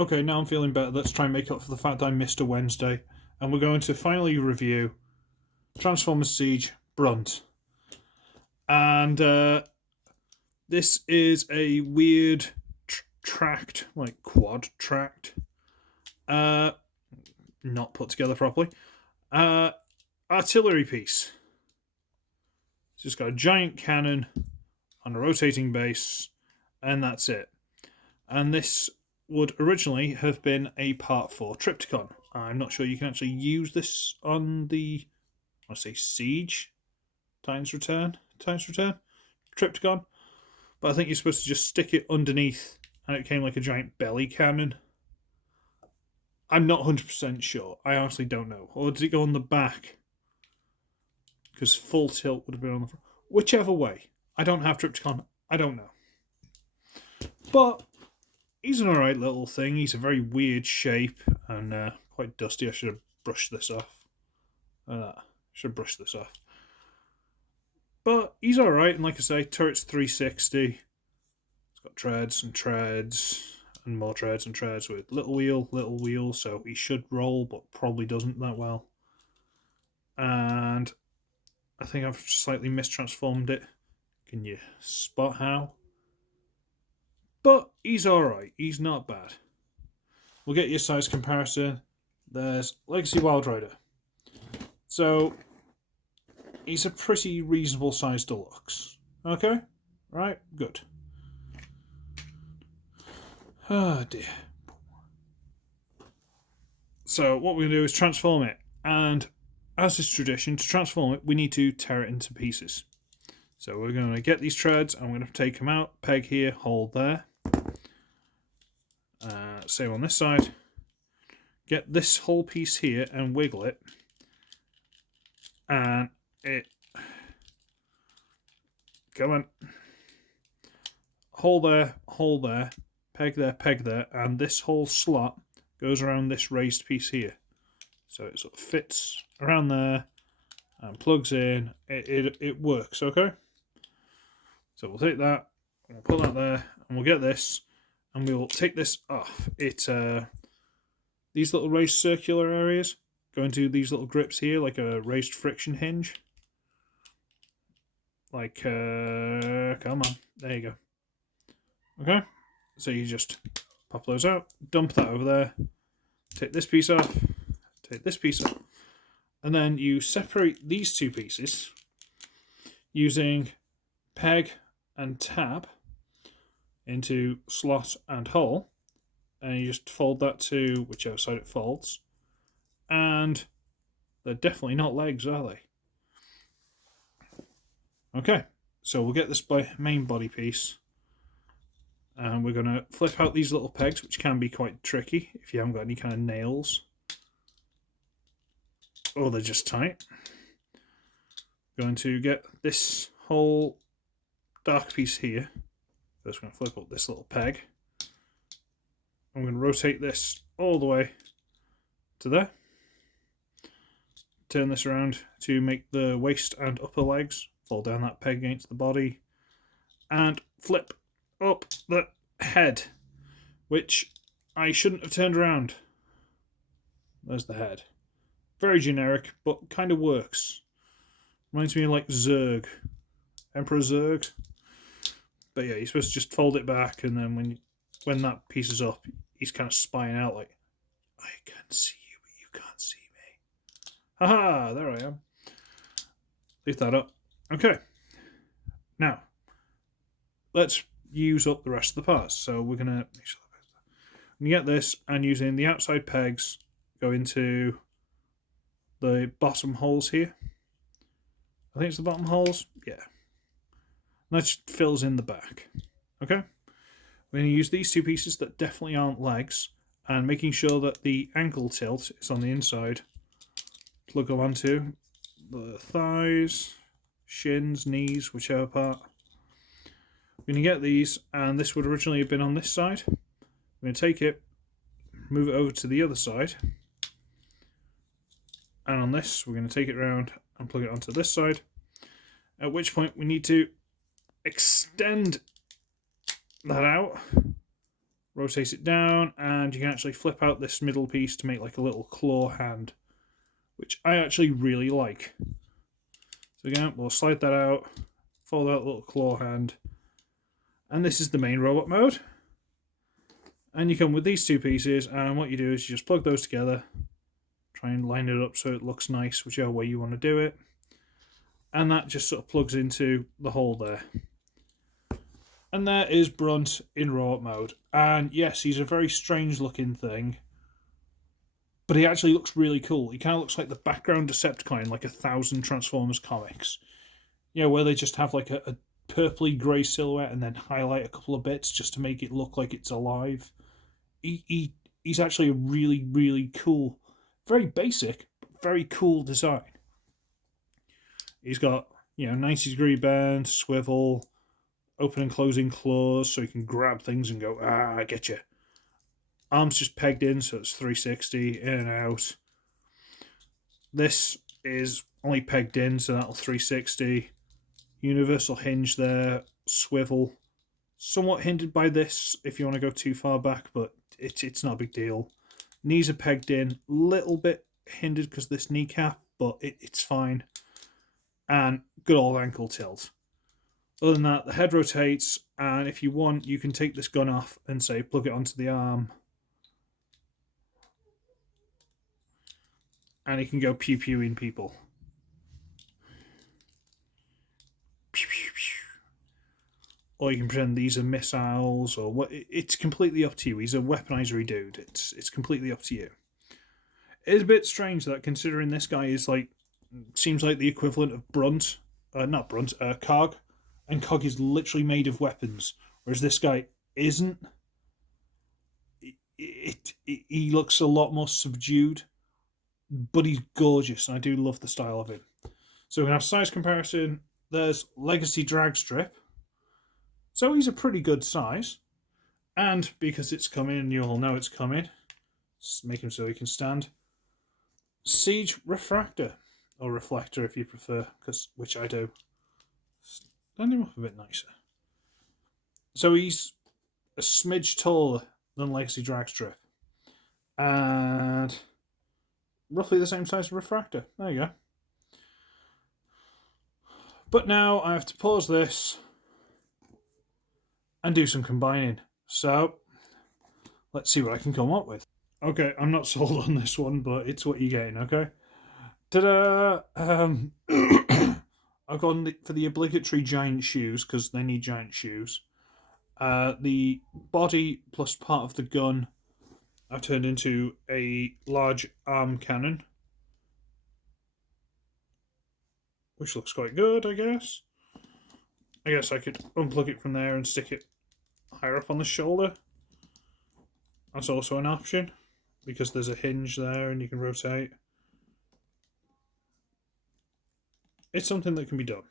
Okay, now I'm feeling better. Let's try and make up for the fact that I missed a Wednesday. And we're going to finally review Transformers Siege Brunt. And this is a weird tracked, like quad tracked, not put together properly, artillery piece. It's just got a giant cannon on a rotating base, and that's it. And this would originally have been a Part 4 Triptychon. I'm not sure you can actually use this on the, I say Siege, Titan's Return Triptychon, but I think you're supposed to just stick it underneath and it came like a giant belly cannon. I'm not 100% sure. I honestly don't know. Or did it go on the back? Because full tilt would have been on the front. Whichever way. I don't have Triptychon. I don't know. But he's an alright little thing. He's a very weird shape and quite dusty. I should have brushed this off. Should have brushed this off. But he's alright, and like I say, turret's 360. It's got treads and treads and more treads and treads with little wheel, so he should roll, but probably doesn't that well. And I think I've slightly mistransformed it. Can you spot how? But he's alright, he's not bad. We'll get your size comparison. There's Legacy Wild Rider. So he's a pretty reasonable size deluxe. Okay? Right? Good. Oh dear. So what we're going to do is transform it. And as is tradition, to transform it, we need to tear it into pieces. So we're going to get these treads. I'm going to take them out. Peg here, hold there. Same on this side. Get this whole piece here and wiggle it. And it... Come on. Hold there, peg there, and this whole slot goes around this raised piece here. So it sort of fits around there and plugs in. It works, okay? So we'll take that, we'll put that there, and we'll get this, and we'll take this off. These little raised circular areas go into these little grips here, like a raised friction hinge. Like, come on, there you go. Okay, so you just pop those out, dump that over there, take this piece off, take this piece off, and then you separate these two pieces using peg and tab into slot and hole, and you just fold that to whichever side it folds, and they're definitely not legs, are they? Okay, so we'll get this main body piece, and we're going to flip out these little pegs, which can be quite tricky if you haven't got any kind of nails, or they're just tight. Going to get this whole dark piece here. First, we're going to flip up this little peg. I'm going to rotate this all the way to there. Turn this around to make the waist and upper legs. Fold down that peg against the body. And flip up the head, which I shouldn't have turned around. There's the head. Very generic, but kind of works. Reminds me of like Zurg. Emperor Zurg. But yeah, you're supposed to just fold it back, and then when that piece is up, he's kind of spying out like, I can see you, but you can't see me. Haha, there I am. Leave that up. Okay. Now, let's use up the rest of the parts. So we're going to make sure we get this, and using the outside pegs, go into the bottom holes here. I think it's the bottom holes. Yeah. And that just fills in the back. Okay. We're going to use these two pieces that definitely aren't legs, and making sure that the ankle tilt is on the inside. Plug them onto the thighs, shins, knees, whichever part. We're going to get these, and this would originally have been on this side. We're going to take it, move it over to the other side, and on this we're going to take it around and plug it onto this side, at which point we need to extend that out, rotates it down, and you can actually flip out this middle piece to make like a little claw hand, which I actually really like. So again, we'll slide that out, fold out a little claw hand, and this is the main robot mode. And you come with these two pieces, and what you do is you just plug those together, try and line it up so it looks nice, whichever way you want to do it, and that just sort of plugs into the hole there. And there is Brunt in robot mode. And yes, he's a very strange looking thing, but he actually looks really cool. He kind of looks like the background Decepticon in like 1,000 Transformers comics. You know, where they just have like a purpley grey silhouette and then highlight a couple of bits just to make it look like it's alive. He's actually a really, really cool, very basic, but very cool design. He's got, 90-degree bend, swivel, open and closing claws so you can grab things and go, I get you. Arms just pegged in, so it's 360, in and out. This is only pegged in, so that'll 360. Universal hinge there, swivel. Somewhat hindered by this if you want to go too far back, but it's not a big deal. Knees are pegged in, little bit hindered because of this kneecap, but it's fine. And good old ankle tilt. Other than that, the head rotates, and if you want, you can take this gun off and, say, plug it onto the arm. And it can go pew-pewing people. Pew, pew, pew. Or you can pretend these are missiles, or what. It's completely up to you. He's a weaponizery dude. It's completely up to you. It is a bit strange that, considering this guy is like, seems like the equivalent of Brunt. Not Brunt, Cog. And Cog is literally made of weapons, whereas this guy isn't. He looks a lot more subdued, but he's gorgeous, and I do love the style of him. So we can have size comparison. There's Legacy Drag Strip. So he's a pretty good size. And because it's coming, and you all know it's coming, just make him so he can stand. Siege Refractor, or Reflector if you prefer, which I do. Stand him up a bit nicer. So he's a smidge taller than Legacy Dragstrip. And roughly the same size as Refractor. There you go. But now I have to pause this and do some combining. So let's see what I can come up with. Okay, I'm not sold on this one, but it's what you're getting, okay? Ta-da! I've gone for the obligatory giant shoes, because they need giant shoes. The body plus part of the gun I've turned into a large arm cannon, which looks quite good, I guess. I guess I could unplug it from there and stick it higher up on the shoulder. That's also an option, because there's a hinge there and you can rotate. It's something that can be done.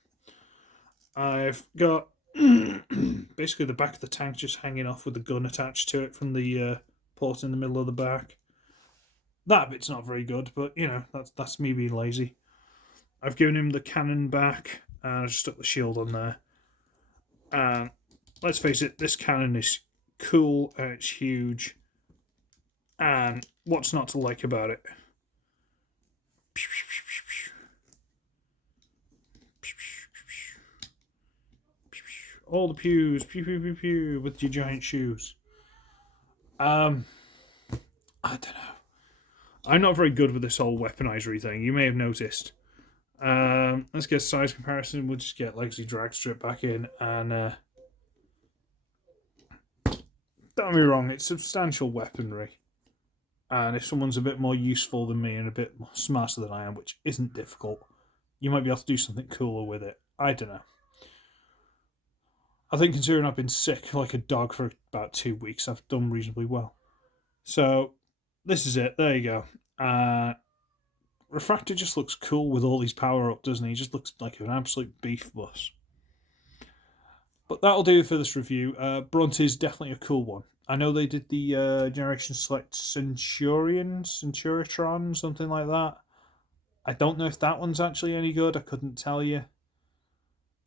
I've got basically the back of the tank just hanging off with the gun attached to it from the port in the middle of the back. That bit's not very good, but that's me being lazy. I've given him the cannon back and I just stuck the shield on there. And let's face it, this cannon is cool and it's huge. And what's not to like about it? All the pews, pew pew pew pew, with your giant shoes. I don't know. I'm not very good with this whole weaponizery thing. You may have noticed. Let's get size comparison. We'll just get Legacy Drag Strip back in, and don't get me wrong, it's substantial weaponry. And if someone's a bit more useful than me and a bit more smarter than I am, which isn't difficult, you might be able to do something cooler with it. I don't know. I think considering I've been sick like a dog for about 2 weeks, I've done reasonably well. So, this is it. There you go. Refractor just looks cool with all these power-ups, doesn't he? He just looks like an absolute beef bus. But that'll do for this review. Brunt is definitely a cool one. I know they did the Generation Select Centuritron, something like that. I don't know if that one's actually any good. I couldn't tell you.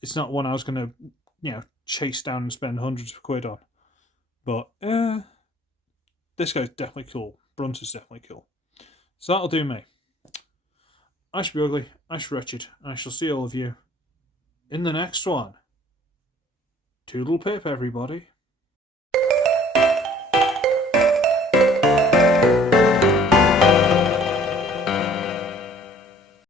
It's not one I was going to, chase down and spend hundreds of quid on. But, this guy's definitely cool. Brunt is definitely cool. So that'll do me. I shall be ugly, I shall wretched, and I shall see all of you in the next one. Toodle pip, everybody.